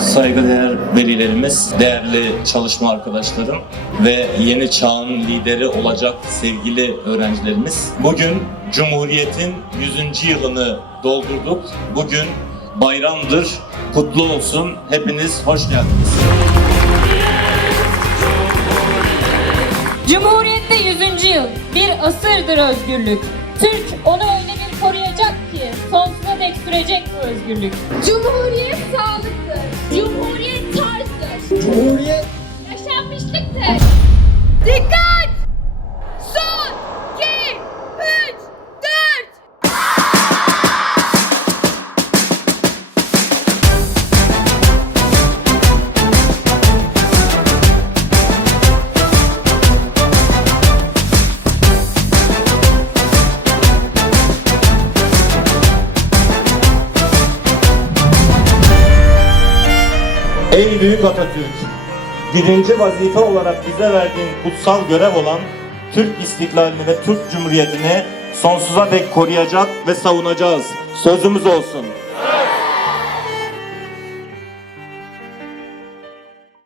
saygıdeğer velilerimiz, değerli çalışma arkadaşlarım ve yeni çağın lideri olacak sevgili öğrencilerimiz. Bugün Cumhuriyet'in 100. yılını doldurduk. Bugün bayramdır, kutlu olsun. Hepiniz hoş geldiniz. Cumhuriyette 100. yıl. Bir asırdır özgürlük. Türk onu öyle bir koruyacak ki sonsuza dek sürecek bu özgürlük. Cumhuriyet Dikkat! Son! 2, 3, 4. Ey büyük Atatürk! Birinci vazife olarak bize verdiğin kutsal görev olan Türk istiklalini ve Türk Cumhuriyeti'ni sonsuza dek koruyacak ve savunacağız. Sözümüz olsun.